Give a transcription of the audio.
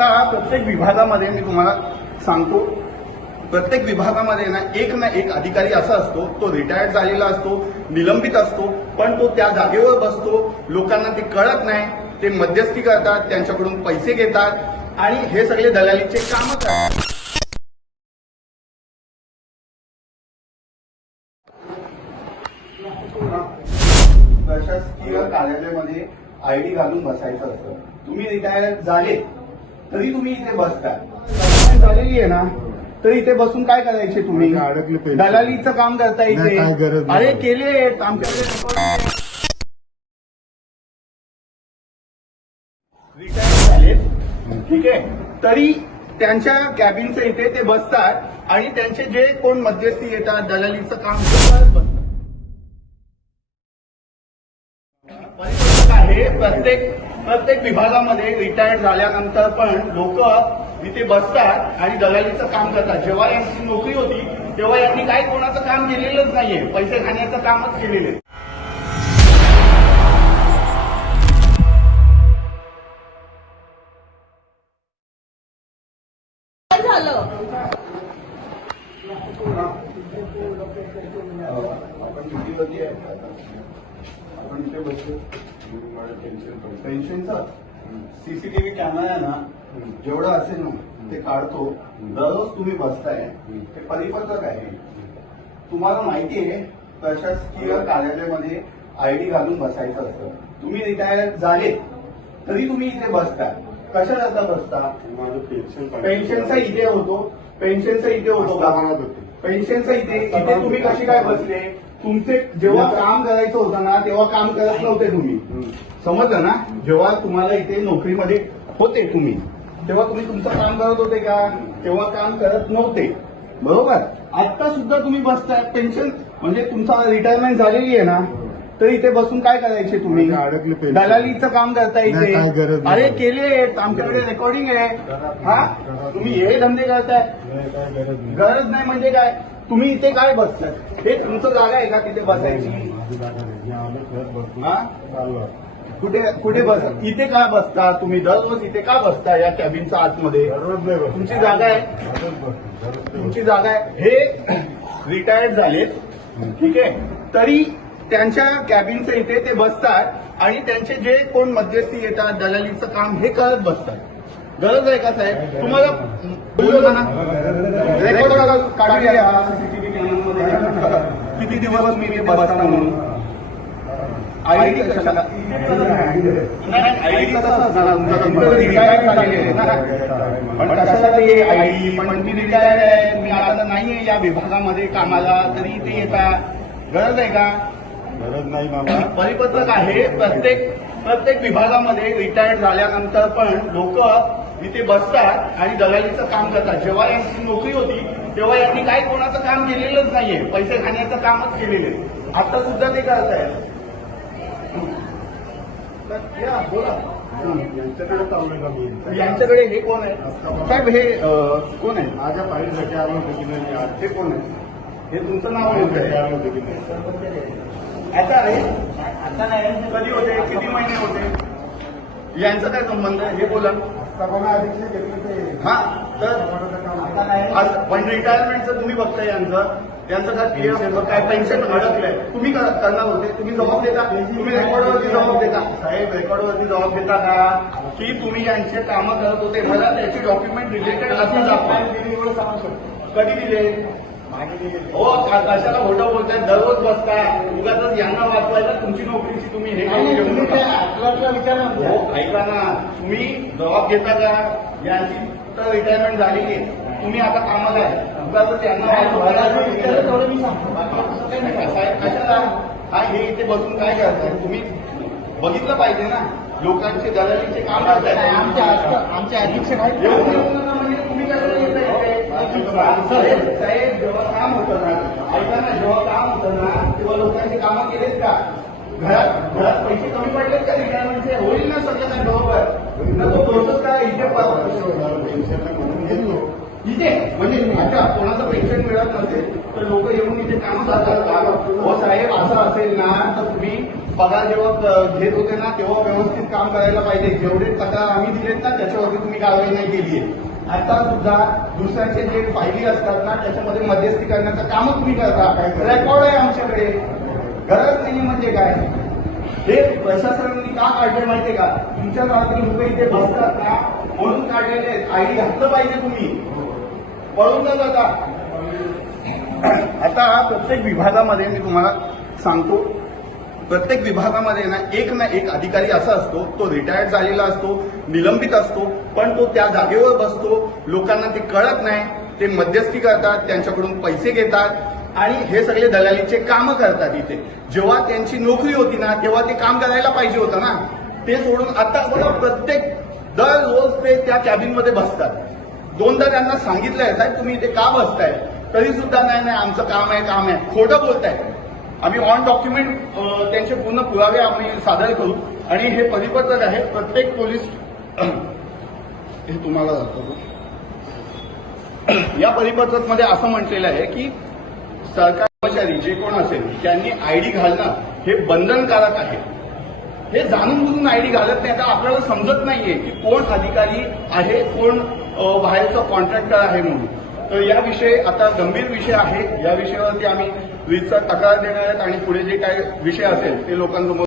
आता प्रत्येक विभागामध्ये मी तुम्हाला सांगतो प्रत्येक विभागामध्ये ना एक ना एक अधिकारी असा असतो तो रिटायर्ड झालेला असतो निलंबित असतो पण तो त्या जागेवर बसतो लोकांना ते कळत नाही ते मध्यस्थी करतात त्यांच्याकडून पैसे घेतात आणि हे सगळे दलालीचे कामच करतात. प्रशासकीय कार्यालयामध्ये आयडी घालून बसायचं असतं. तुम्ही रिटायर झाले तरी तुम्ही इथे बसता. झालेली आहे ना तर इथे बसून काय करायचे तुम्ही? अडकले पैसे. दलालीचं काम करता नाही, इथे. काय गरज नाही. अरे केले आमच्याकडे रिटायर झाले ठीक आहे. तरी त्यांच्या कॅबिनचं इथे ते बसतात आणि त्यांचे जे कोण मध्यस्थी येतात दलालीचं काम ते करत बसतात आहे. प्रत्येक प्रत्येक विभागामध्ये रिटायर्ड झाल्यानंतर पण लोक इथे बसतात आणि दलालीचं काम करतात. जेव्हा यांची नोकरी होती तेव्हा यांनी काय कोणाचं काम केलेलंच नाहीये. पैसे खाण्याचं कामच केलेलं आहे. झालं? आपण पेन्शनचा सीसीटीव्ही कॅमेरा आहे ना जेवढं असेल ना ते काढतो. दररोज तुम्ही बसताय ते परिपत्रक आहे. तुम्हाला माहिती आहे प्रशासकीय कार्यालयामध्ये आयडी घालून बसायचं असतं. तुम्ही रिटायर झाले तरी तुम्ही इथे बसता. कशा करता बसता माझं पेन्शन पेन्शनचा इथे होतो. पेन्शनचा इथे होते. पेन्शनचं इथे इथे तुम्ही कशी काय बसले? तुमचे जेव्हा काम करायचं होतं ना तेव्हा काम करत नव्हते तुम्ही. समजलं ना? जेव्हा तुम्हाला इथे नोकरीमध्ये होते तुम्ही तेव्हा तुम्ही तुमचं काम करत होते का? तेव्हा काम करत नव्हते. बरोबर? आता सुद्धा तुम्ही बसताय पेन्शन म्हणजे तुमचा रिटायरमेंट झालेली आहे ना तर इथे बसून काय करायचे तुम्ही? अडकले पैसे. दलालीचं काम करता नाही, इथे. काय गरज नाही. अरे केले आमच्याकडे रेकॉर्डिंग आहे. हा? तुम्ही हे धंदे करताय. गरज नाही म्हणजे काय? तुम्ही इथे काय बसताय हे तुमचं जागा आहे का तिथे बसायची? कुठे कुठे बस? इथे का बसता तुम्ही? दररोज इथे का बसता या कॅबिनच्या आतमध्ये. तुमची जागा आहे? तुमची जागा आहे? हे रिटायर्ड झालेत. ठीक आहे? तरी त्यांच्या कॅबिनचं इथे ते बसतात आणि त्यांचे जे कोण मध्यस्थी येतात दलालीचं काम हे करत बसतात. गरज आहे का साहेब? तुम्हाला किती दिवस मी इथे बसता म्हणून? आयडी कशाला? आयडी कसं पण कशाला ते आयडी पण मी रिटायर आहे मी आता नाहीये या विभागामध्ये कामाला तरी ते येतात गरज आहे का? गरज नाही परिपत्रक आहे प्रत्येक प्रत्येक विभागामध्ये रिटायर्ड झाल्यानंतर पण लोक इथे बसतात आणि दलालीचं काम करतात. जेव्हा यांची नोकरी होती तेव्हा यांनी काय कोणाचं काम केलेलंच नाहीये. पैसे खाण्याचं कामच केलेलं आहे. आता सुद्धा ते करतायत. तर या, बोला. यांच्याकडे का मी? यांच्याकडे हे कोण आहे? साहेब हे कोण आहे? माझ्या फाईलसाठी आलो होतो की नाही? हे कोण आहे? हे तुमचं नाव आहे. आता आहे कधी होते? किती महिने होते? यांचा काय संबंध आहे? हे बोला. हा तर आता नाही. आज पण रिटायरमेंटचं तुम्ही बघताय यांचं. यांचं काय पीएफ काय पेन्शन अडकलंय? तुम्ही कर- करणार होते? तुम्ही जबाब देता? तुम्ही रेकॉर्डवरती जबाब देता? साहेब रेकॉर्डवरती जबाब देता का? की तुम्ही यांचे कामं करत होते? मला त्याची डॉक्युमेंट रिलेटेड असं दाखवा. कधी दिले? हो कशाला खोटं बोलताय दररोज बसताय. उगाच यांना वाचवायला तुमची नोकरीची तुम्ही हे करून. हो ऐका ना. तुम्ही जबाब घेता का? यांची तर रिटायरमेंट झालेली आहे. तुम्ही आता कामाला आहे. उगाच यांना साहेब, कशाला? हा हे इथे बसून काय करताय? तुम्ही बघितलं पाहिजे ना. लोकांचे दलालीचे काम करताय. आमचे अधीक्षक आहेत येऊन येऊ नका म्हणजे तुम्ही कशाला येताय इथे? साहेब जेव्हा काम होतं ना ऐका ना जेव्हा काम होतं ना तेव्हा लोकांची कामं केलेत का? घरात घरात पैसे कमी पडलेत का रिटायरमेंटचे म्हणजे? होईल ना सगळं बरोबर तो काय इथे म्हणून इथे? म्हणजे आता कोणाचं पेन्शन मिळत नसेल तर लोक येऊन इथे काम करतात. का हो साहेब असं असेल ना तर तुम्ही पगार जेव्हा घेत होते ना तेव्हा व्यवस्थित काम करायला पाहिजे. जेवढे पगार आम्ही दिलेत ना त्याच्यावरती तुम्ही कारवाई नाही केली आहे. आता सुद्धा दुसऱ्यांचे जे फायली असतात ना त्याच्यामध्ये मध्यस्थी करण्याचं कामच तुम्ही करता. रेकॉर्ड आहे आमच्याकडे. गरज नाही म्हणजे काय? हे प्रशासनाने का काढले माहितीये का? तुमच्या गावातील लोक इथे बसतात ना म्हणून काढलेले आहेत. आयडी घातलं पाहिजे तुम्ही. पळून न जाता आता प्रत्येक विभागामध्ये मी तुम्हाला सांगतो प्रत्येक विभागामध्ये ना एक ना एक अधिकारी असा असतो तो रिटायर्ड झालेला असतो निलंबित असतो पण तो त्या जागेवर बसतो. लोकांना ते कळत नाही ते मध्यस्थी करतात त्यांच्याकडून पैसे घेतात आणि हे सगळे दलालीचे कामं करतात इथे. जेव्हा त्यांची नोकरी होती ना तेव्हा ते काम करायला पाहिजे होतं ना. ते सोडून आता बघा प्रत्येक दररोज ते त्या कॅबिनमध्ये बसतात. दोनदा त्यांना सांगितलंय साहेब तुम्ही इथे का बसताय? तरी सुद्धा नाही नाही आमचं काम आहे काम आहे. खोटं बोलताय आम्ही ऑन डॉक्युमेंट त्यांचे पूर्ण पुरावे आम्ही सादर करू. आणि हे परिपत्रक आहे प्रत्येक पोलीस हे तुम्हाला दाखवतो. या परिपत्रकमध्ये असं म्हटलेलं आहे की सरकारी कर्मचारी जे कोण असेल त्यांनी आयडी घालणं हे बंधनकारक आहे. हे जाणून बुजून आयडी घालत नाही आता आपल्याला समजत नाहीये की कोण अधिकारी आहे कोण बाहेरचा कॉन्ट्रॅक्टर आहे म्हणून. तर या विषय आता गंभीर विषय आहे. या विषयावरती आम्ही रीतसर तक्रार देणार आहेत आणि पुढे जे काय विषय असेल ते लोकांसमोर